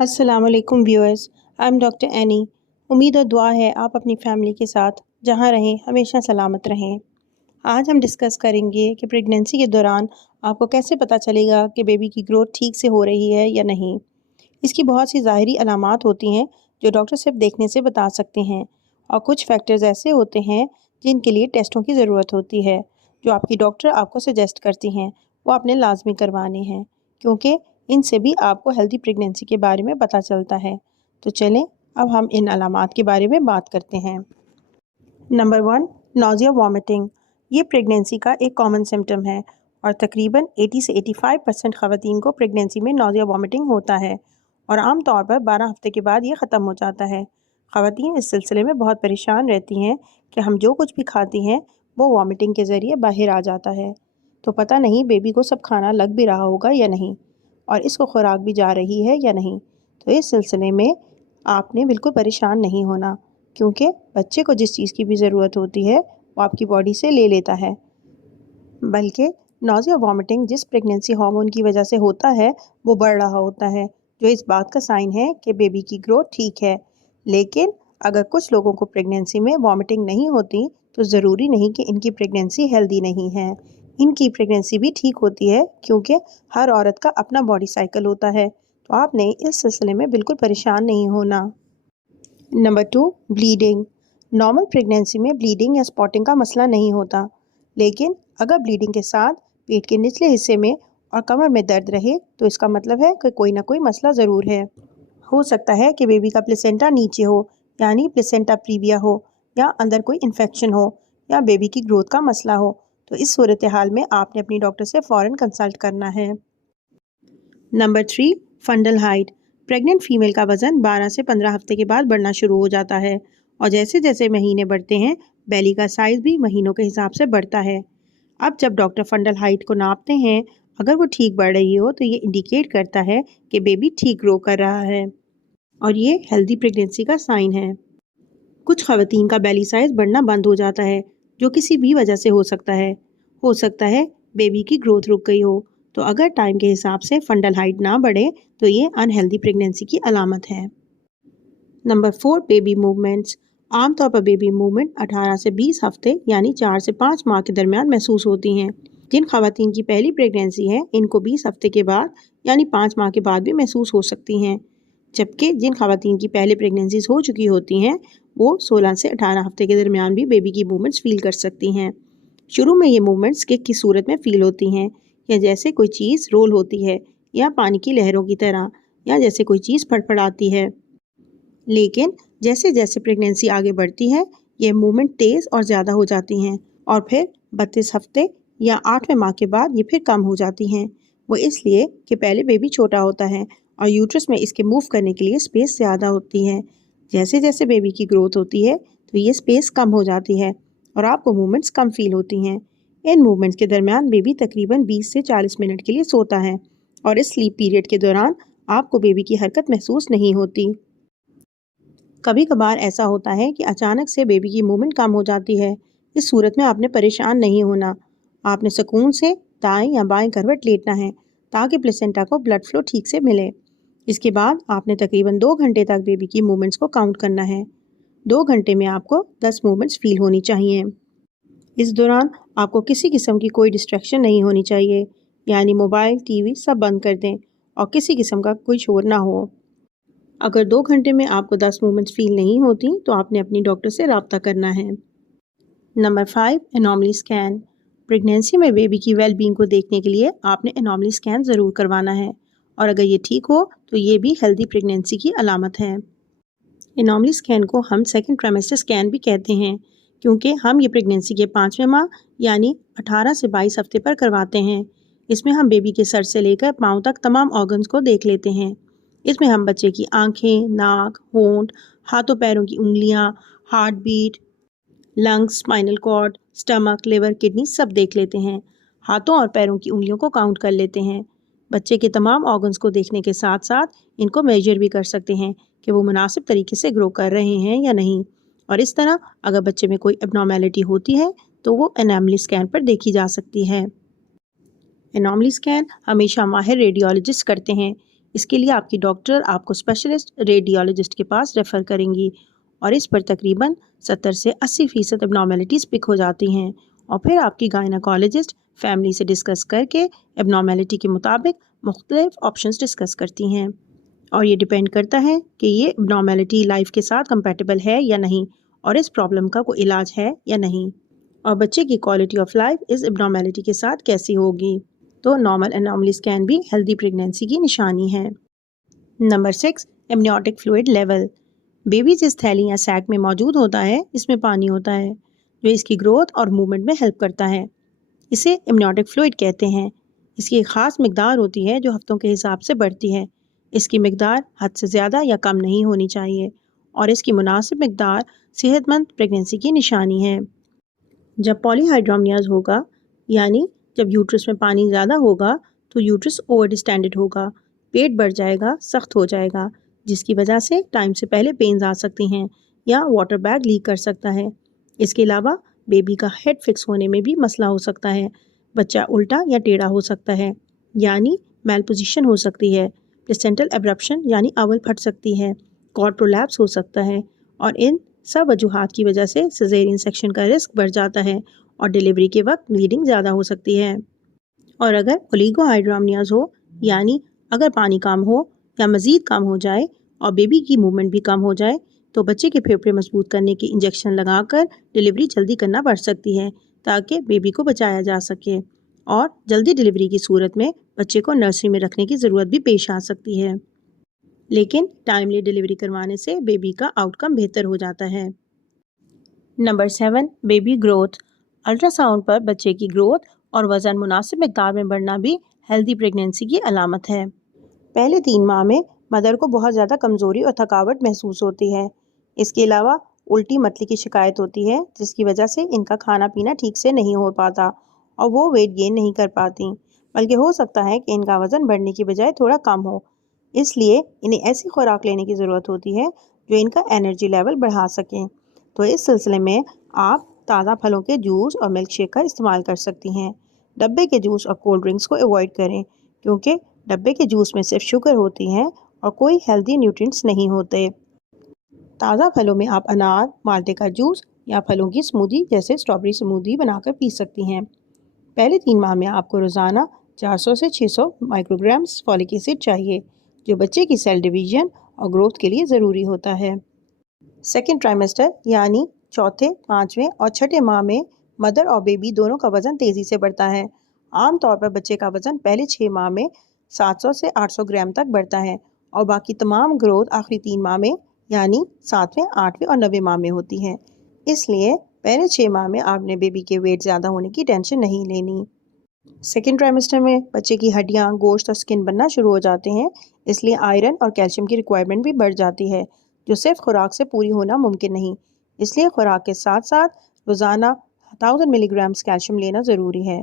अस्सलाम वालेकुम viewers. I am doctor any. उम्मीद और दुआ है आप अपनी फैमिली के साथ जहाँ रहें हमेशा सलामत रहें। आज हम डिस्कस करेंगे कि प्रेगनेंसी के दौरान आपको कैसे पता चलेगा कि बेबी की ग्रोथ ठीक से हो रही है या नहीं। इसकी बहुत सी ज़ाहिरी अलामात होती हैं जो डॉक्टर सिर्फ देखने से बता सकते हैं, और कुछ फैक्टर्स ऐसे होते हैं जिनके लिए टेस्टों की ज़रूरत होती है, जो आपकी डॉक्टर आपको सजेस्ट करती हैं वो आपने लाजमी करवाने हैं, क्योंकि इनसे भी आपको हेल्दी प्रेगनेंसी के बारे में पता चलता है। तो चलें अब हम इन अलामात के बारे में बात करते हैं। Number 1, nausea vomiting. ये प्रेगनेंसी का एक कॉमन सिम्टम है और तकरीबन 80 से 85% ख़वातीन को प्रेगनेंसी में नौजिया वॉमिटिंग होता है, और आम तौर पर 12 हफ्ते के बाद ये ख़त्म हो जाता है। ख़वातीन इस सिलसिले में बहुत परेशान रहती हैं कि हम जो कुछ भी खाती हैं वो वॉमिटिंग के ज़रिए बाहर आ जाता है, तो पता नहीं बेबी को सब खाना लग भी रहा होगा या नहीं, और इसको खुराक भी जा रही है या नहीं। तो इस सिलसिले में आपने बिल्कुल परेशान नहीं होना, क्योंकि बच्चे को जिस चीज़ की भी ज़रूरत होती है वो आपकी बॉडी से ले लेता है। बल्कि नौज़िया वॉमिटिंग जिस प्रेगनेंसी हार्मोन की वजह से होता है वो बढ़ रहा होता है, जो इस बात का साइन है कि बेबी की ग्रोथ ठीक है। लेकिन अगर कुछ लोगों को प्रेगनेंसी में वॉमिटिंग नहीं होती तो ज़रूरी नहीं कि इनकी प्रेगनेंसी हेल्दी नहीं है। इनकी प्रेगनेंसी भी ठीक होती है, क्योंकि हर औरत का अपना बॉडी साइकिल होता है, तो आपने इस सिलसिले में बिल्कुल परेशान नहीं होना। Number 2, bleeding. नॉर्मल प्रेगनेंसी में ब्लीडिंग या स्पॉटिंग का मसला नहीं होता, लेकिन अगर ब्लीडिंग के साथ पेट के निचले हिस्से में और कमर में दर्द रहे तो इसका मतलब है कि कोई ना कोई मसला ज़रूर है। हो सकता है कि बेबी का प्लेसेंटा नीचे हो, यानी प्लेसेंटा प्रीविया हो, या अंदर कोई इन्फेक्शन हो, या बेबी की ग्रोथ का मसला हो। तो इस सूरत हाल में आपने अपनी डॉक्टर से फ़ौरन कंसल्ट करना है। Number 3, fundal height. Pregnant female का वज़न 12 से 15 हफ्ते के बाद बढ़ना शुरू हो जाता है, और जैसे जैसे महीने बढ़ते हैं बेली का साइज़ भी महीनों के हिसाब से बढ़ता है। अब जब डॉक्टर फंडल हाइट को नापते हैं, अगर वो ठीक बढ़ रही हो तो ये इंडिकेट करता है कि बेबी ठीक ग्रो कर रहा है, और ये हेल्दी प्रेगनेंसी का साइन है। कुछ ख़वातीन का बेली साइज़ बढ़ना बंद हो जाता है, जो किसी भी वजह से हो सकता है। हो सकता है बेबी की ग्रोथ रुक गई हो, तो अगर टाइम के हिसाब से फंडल हाइट ना बढ़े तो ये अनहेल्दी प्रेगनेंसी की अलामत है। Number 4, baby movements. आमतौर पर बेबी मूवमेंट 18 से 20 हफ्ते यानी 4 से 5 माह के दरमियान महसूस होती हैं। जिन ख़वातीन की पहली प्रेगनेंसी है इनको 20 हफ्ते के बाद यानी 5 माह के बाद भी महसूस हो सकती हैं, जबकि जिन ख़वातीन की पहले प्रेगनेंसीज हो चुकी होती हैं वो 16 से 18 हफ्ते के दरमियान भी बेबी की मूवमेंट्स फील कर सकती हैं। शुरू में ये मूवमेंट्स किक की सूरत में फील होती हैं, या जैसे कोई चीज़ रोल होती है, या पानी की लहरों की तरह, या जैसे कोई चीज़ फड़फड़ाती है। लेकिन जैसे जैसे प्रेगनेंसी आगे बढ़ती है ये मूवमेंट तेज़ और ज़्यादा हो जाती हैं, और फिर 32 हफ्ते या 8वें माह के बाद ये फिर कम हो जाती हैं। वो इसलिए कि पहले बेबी छोटा होता है और यूट्रस में इसके मूव करने के लिए स्पेस ज़्यादा होती है। जैसे जैसे बेबी की ग्रोथ होती है तो ये स्पेस कम हो जाती है और आपको मूवमेंट्स कम फील होती हैं। इन मूवमेंट्स के दरमियान बेबी तकरीबन 20 से 40 मिनट के लिए सोता है, और इस स्लीप पीरियड के दौरान आपको बेबी की हरकत महसूस नहीं होती। कभी कभार ऐसा होता है कि अचानक से बेबी की मूवमेंट कम हो जाती है। इस सूरत में आपने परेशान नहीं होना। आपने सुकून से दाएं या बाएं करवट लेटना है ताकि प्लेसेंटा को ब्लड फ्लो ठीक से मिले। इसके बाद आपने तकरीबन 2 घंटे तक बेबी की मूवमेंट्स को काउंट करना है। 2 घंटे में आपको 10 मूवमेंट्स फील होनी चाहिए। इस दौरान आपको किसी किस्म की कोई डिस्ट्रैक्शन नहीं होनी चाहिए, यानी मोबाइल, टीवी सब बंद कर दें और किसी किस्म का कोई शोर ना हो। अगर 2 घंटे में आपको 10 मूवमेंट्स फील नहीं होती तो आपने अपनी डॉक्टर से रब्ता करना है। Number 5, anomaly scan. प्रेगनेंसी में बेबी की वेलबींग को देखने के लिए आपने एनॉमली स्कैन ज़रूर करवाना है, और अगर ये ठीक हो तो ये भी हेल्दी प्रेगनेंसी की अलामत है। एनॉमली स्कैन को हम सेकंड ट्राइमेस्टर स्कैन भी कहते हैं, क्योंकि हम ये प्रेगनेंसी के 5वें माह यानी 18 से 22 हफ्ते पर करवाते हैं। इसमें हम बेबी के सर से लेकर पाँव तक तमाम ऑर्गन्स को देख लेते हैं। इसमें हम बच्चे की आंखें, नाक, होंठ, हाथों पैरों की उंगलियां, heart beat, lungs, spinal cord, stomach, liver, kidney सब देख लेते हैं। हाथों और पैरों की उंगलियों को काउंट कर लेते हैं। बच्चे के तमाम ऑर्गन्स को देखने के साथ साथ इनको मेजर भी कर सकते हैं कि वो मुनासिब तरीके से ग्रो कर रहे हैं या नहीं, और इस तरह अगर बच्चे में कोई एबनॉर्मेलिटी होती है तो वो एनॉमली स्कैन पर देखी जा सकती है। एनॉमली स्कैन हमेशा माहिर रेडियोलॉजिस्ट करते हैं। इसके लिए आपकी डॉक्टर आपको स्पेशलिस्ट रेडियोलॉजिस्ट के पास रेफ़र करेंगी और इस पर तकरीबन 70 से 80% एबनॉर्मेलिटीज़ पिक हो जाती हैं और फिर आपकी गायनाकोलॉजिस्ट फैमिली से डिस्कस करके एबनॉर्मेलिटी के मुताबिक मुख्तलिफ ऑप्शंस डिस्कस करती हैं और ये डिपेंड करता है कि ये एबनॉर्मेलिटी लाइफ के साथ कंपैटिबल है या नहीं और इस प्रॉब्लम का कोई इलाज है या नहीं और बच्चे की क्वालिटी ऑफ लाइफ इस एबनॉर्मेलिटी के साथ कैसी होगी। तो नॉर्मल एनॉमली स्कैन भी हेल्दी प्रेगनेंसी की निशानी है। Number 6, amniotic fluid level. Baby जिस थैली या सैक में मौजूद होता है इसमें पानी होता है जो इसकी ग्रोथ और मूवमेंट में हेल्प करता है। इसे एमनियोटिक फ्लूइड कहते हैं। इसकी एक ख़ास मिकदार होती है जो हफ्तों के हिसाब से बढ़ती है। इसकी मिकदार हद से ज़्यादा या कम नहीं होनी चाहिए और इसकी मुनासिब मिकदार सेहतमंद प्रेगनेंसी की निशानी है। जब पॉलीहाइड्रोमनियाज होगा यानी जब यूट्रस में पानी ज़्यादा होगा तो यूट्रस ओवर डिस्टेंडेड होगा, पेट बढ़ जाएगा, सख्त हो जाएगा, जिसकी वजह से टाइम से पहले पेन्स आ सकती हैं या वाटर बैग लीक कर सकता है। इसके अलावा बेबी का हेड फिक्स होने में भी मसला हो सकता है। बच्चा उल्टा या टेढ़ा हो सकता है यानी मेल पोजीशन हो सकती है, प्लेसेंटल एब्रप्शन यानी अवल फट सकती है, कॉर्ड प्रोलैप्स हो सकता है और इन सब वजूहात की वजह से सिजेरियन सेक्शन का रिस्क बढ़ जाता है और डिलीवरी के वक्त ब्लीडिंग ज़्यादा हो सकती है। और अगर ओलिगोहाइड्रोमनियाज हो यानी अगर पानी कम हो या मज़ीद कम हो जाए और बेबी की मूवमेंट भी कम हो जाए तो बच्चे के फेफड़े मजबूत करने की इंजेक्शन लगाकर डिलीवरी जल्दी करना पड़ सकती है ताकि बेबी को बचाया जा सके और जल्दी डिलीवरी की सूरत में बच्चे को नर्सरी में रखने की ज़रूरत भी पेश आ सकती है। लेकिन टाइमली डिलीवरी करवाने से बेबी का आउटकम बेहतर हो जाता है। Number 7, baby growth. अल्ट्रासाउंड पर बच्चे की ग्रोथ और वज़न मुनासिब मिक़दार में बढ़ना भी हेल्दी प्रेगनेंसी की अलामत है। पहले 3 माह में मदर को बहुत ज़्यादा कमज़ोरी और थकावट महसूस होती है। इसके अलावा उल्टी मतली की शिकायत होती है जिसकी वजह से इनका खाना पीना ठीक से नहीं हो पाता और वो वेट गेन नहीं कर पाती, बल्कि हो सकता है कि इनका वज़न बढ़ने की बजाय थोड़ा कम हो। इसलिए इन्हें ऐसी खुराक लेने की ज़रूरत होती है जो इनका एनर्जी लेवल बढ़ा सकें। तो इस सिलसिले में आप ताज़ा फलों के जूस और मिल्क शेक का इस्तेमाल कर सकती हैं। डब्बे के जूस और कोल्ड ड्रिंक्स को अवॉइड करें क्योंकि डब्बे के जूस में सिर्फ शुगर होती है और कोई हेल्दी न्यूट्रिएंट्स नहीं होते। ताज़ा फलों में आप अनार, माल्टे का जूस या फलों की स्मूदी जैसे स्ट्रॉबेरी स्मूदी बनाकर पी सकती हैं। पहले 3 माह में आपको रोज़ाना 400 से 600 माइक्रोग्राम्स फॉलिक एसिड चाहिए जो बच्चे की सेल डिवीजन और ग्रोथ के लिए ज़रूरी होता है। सेकेंड ट्राइमेस्टर यानी चौथे, 5वें और 6ठे माह में मदर और बेबी दोनों का वज़न तेज़ी से बढ़ता है। आमतौर पर बच्चे का वज़न पहले 6 माह में 700 से 800 ग्राम तक बढ़ता है और बाकी तमाम ग्रोथ आखिरी 3 माह में यानी 7वें, 8वें और 9वें माह में होती है। इसलिए पहले 6 माह में आपने बेबी के वेट ज़्यादा होने की टेंशन नहीं लेनी। सेकेंड ट्राइमेस्टर में बच्चे की हड्डियाँ, गोश्त और स्किन बनना शुरू हो जाते हैं, इसलिए आयरन और कैल्शियम की रिक्वायरमेंट भी बढ़ जाती है जो सिर्फ खुराक से पूरी होना मुमकिन नहीं। इसलिए खुराक के साथ साथ रोज़ाना 1000 मिलीग्राम्स कैल्शियम लेना ज़रूरी है।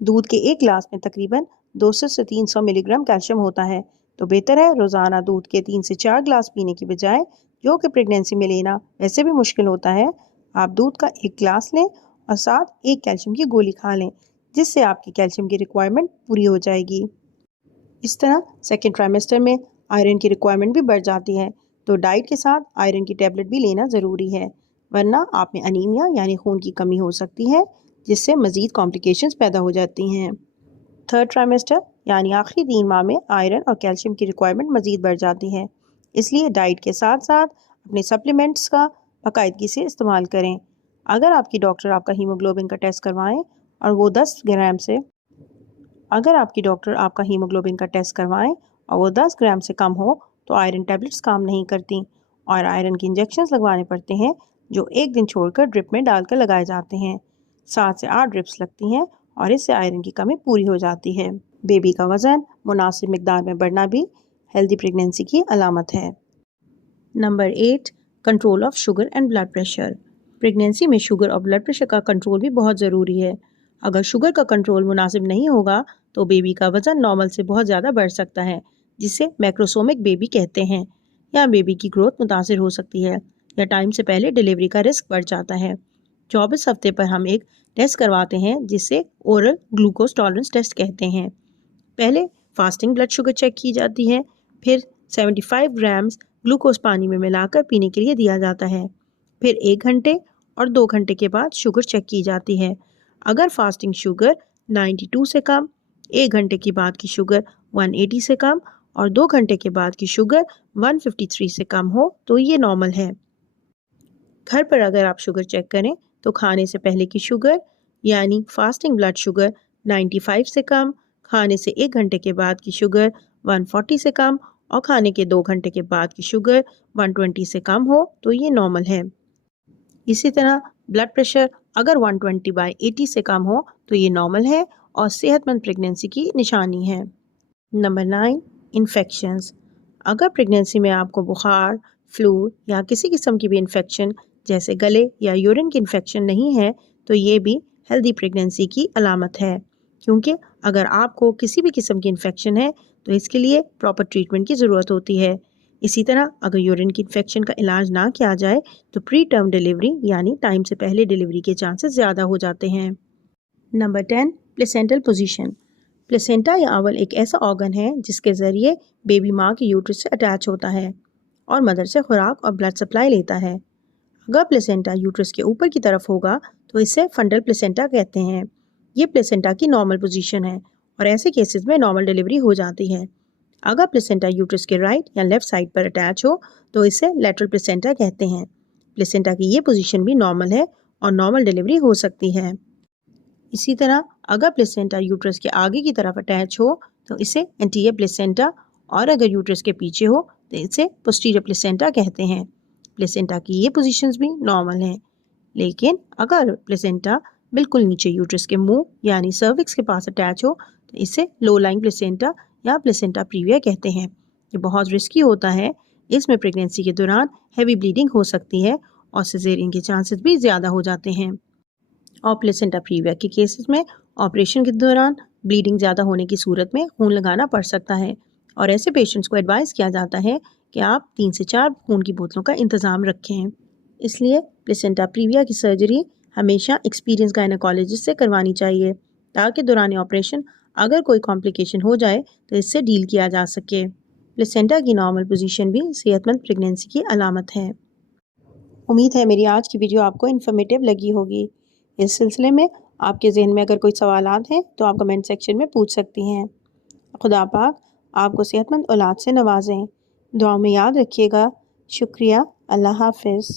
दूध के एक गिलास में तकरीबन 200 से 300 मिलीग्राम कैल्शियम होता है, तो बेहतर है रोज़ाना दूध के 3 से 4 गिलास पीने की बजाय, जो कि प्रेगनेंसी में लेना वैसे भी मुश्किल होता है। आप दूध का एक गिलास लें और साथ एक कैल्शियम की गोली खा लें जिससे आपकी कैल्शियम की रिक्वायरमेंट पूरी हो जाएगी। इस तरह सेकेंड ट्राइमेस्टर में आयरन की रिक्वायरमेंट भी बढ़ जाती है, तो डाइट के साथ आयरन की टेबलेट भी लेना ज़रूरी है, वरना आप में अनीमिया यानी खून की कमी हो सकती है जिससे मज़ीद कॉम्प्लिकेशंस पैदा हो जाती हैं। थर्ड ट्राइमेस्टर यानी आखिरी 3 माह में आयरन और कैल्शियम की रिक्वायरमेंट मज़ीद बढ़ जाती है, इसलिए डाइट के साथ साथ अपने सप्लीमेंट्स का बाकायदगी से इस्तेमाल करें। अगर आपकी डॉक्टर आपका हीमोग्लोबिन का टेस्ट करवाएं और वो 10 ग्राम से अगर आपकी डॉक्टर आपका हीमोग्लोबिन का टेस्ट करवाएं और वो 10 ग्राम से कम हो तो आयरन टैबलेट्स काम नहीं करती और आयरन के इंजेक्शन्स लगवाने पड़ते हैं जो एक दिन छोड़कर ड्रिप में डालकर लगाए जाते हैं। 7 से 8 ड्रिप्स लगती हैं और इससे आयरन की कमी पूरी हो जाती है। बेबी का वज़न मुनासिब मिकदार में बढ़ना भी हेल्दी प्रेगनेंसी की अलामत है। Number 8, control of sugar and blood pressure. Pregnancy में शुगर और ब्लड प्रेशर का कंट्रोल भी बहुत ज़रूरी है। अगर शुगर का कंट्रोल मुनासिब नहीं होगा तो बेबी का वज़न नॉर्मल से बहुत ज़्यादा बढ़ सकता है जिसे मैक्रोसोमिक बेबी कहते हैं, या बेबी की ग्रोथ मुतासिर हो सकती है या टाइम से पहले डिलीवरी का रिस्क बढ़ जाता है। 24 हफ्ते पर हम एक टेस्ट करवाते हैं जिसे ओरल ग्लूकोज टॉलरेंस टेस्ट कहते हैं। पहले फास्टिंग ब्लड शुगर चेक की जाती है। फिर 75 ग्राम्स ग्लूकोज पानी में मिलाकर पीने के लिए दिया जाता है। फिर 1 घंटे और 2 घंटे के बाद शुगर चेक की जाती है। अगर फास्टिंग शुगर 92 से कम, 1 घंटे के बाद की शुगर 180 से कम और 2 घंटे के बाद की शुगर 153 से कम हो तो ये नॉर्मल है। घर पर अगर आप शुगर चेक करें तो खाने से पहले की शुगर यानी फास्टिंग ब्लड शुगर 95 से कम, खाने से 1 घंटे के बाद की शुगर 140 से कम और खाने के 2 घंटे के बाद की शुगर 120 से कम हो तो ये नॉर्मल है। इसी तरह ब्लड प्रेशर अगर 120/80 से कम हो तो ये नॉर्मल है और सेहतमंद प्रेगनेंसी की निशानी है। Number 9, infections. अगर प्रेगनेंसी में आपको बुखार, फ्लू या किसी किस्म की भी इन्फेक्शन जैसे गले या यूरिन की इन्फेक्शन नहीं है तो ये भी हेल्दी प्रेगनेंसी की अलामत है, क्योंकि अगर आपको किसी भी किस्म की इन्फेक्शन है तो इसके लिए प्रॉपर ट्रीटमेंट की ज़रूरत होती है। इसी तरह अगर यूरिन की इन्फेक्शन का इलाज ना किया जाए तो प्री टर्म डिलीवरी यानी टाइम से पहले डिलीवरी के चांसेस ज़्यादा हो जाते हैं। Number 10, placental position. प्लेसेंटा या ओवल एक ऐसा ऑर्गन है जिसके ज़रिए बेबी माँ के यूट्रस से अटैच होता है और मदर से खुराक और ब्लड सप्लाई लेता है। अगर प्लेसेंटा यूट्रस के ऊपर की तरफ होगा तो इसे फंडल प्लेसेंटा कहते हैं। ये प्लेसेंटा की नॉर्मल पोजीशन है और ऐसे केसेस में नॉर्मल डिलीवरी हो जाती है। अगर प्लेसेंटा यूट्रस के राइट या लेफ्ट साइड पर अटैच हो तो इसे लेटरल प्लेसेंटा कहते हैं। प्लेसेंटा की ये पोजीशन भी नॉर्मल है और नॉर्मल डिलीवरी हो सकती है। इसी तरह अगर प्लेसेंटा यूट्रस के आगे की तरफ अटैच हो तो इसे एंटीरियर प्लेसेंटा और अगर यूट्रस के पीछे हो तो इसे पोस्टीरियर प्लेसेंटा कहते हैं। प्लेसेंटा की ये पोजीशंस भी नॉर्मल हैं, लेकिन अगर प्लेसेंटा बिल्कुल नीचे यूट्रस के मुंह यानी सर्विक्स के पास अटैच हो तो इसे लो लाइंग प्लेसेंटा या प्लेसेंटा प्रीविया कहते हैं। ये बहुत रिस्की होता है, इसमें प्रेगनेंसी के दौरान हैवी ब्लीडिंग हो सकती है और सिजेरियन के चांसेस भी ज़्यादा हो जाते हैं। और प्लेसेंटा प्रीविया के केसेस में ऑपरेशन के दौरान ब्लीडिंग ज़्यादा होने की सूरत में खून लगाना पड़ सकता है और ऐसे पेशेंट्स को एडवाइस किया जाता है कि आप 3 से 4 खून की बोतलों का इंतज़ाम रखें। इसलिए प्लेसेंटा प्रीविया की सर्जरी हमेशा एक्सपीरियंस गायनेकोलॉजिस्ट से करवानी चाहिए ताकि दौरान ऑपरेशन अगर कोई कॉम्प्लिकेशन हो जाए तो इससे डील किया जा सके। प्लेसेंटा की नॉर्मल पोजीशन भी सेहतमंद प्रेगनेंसी की अलामत है। उम्मीद है मेरी आज की वीडियो आपको इन्फॉर्मेटिव लगी होगी। इस सिलसिले में आपके ज़हन में अगर कोई सवालात हैं तो आप कमेंट सेक्शन में पूछ सकती हैं। खुदा पाक आपको सेहतमंद औलाद से नवाजें। दुआ में याद रखिएगा। शुक्रिया। अल्लाह हाफ़िज़।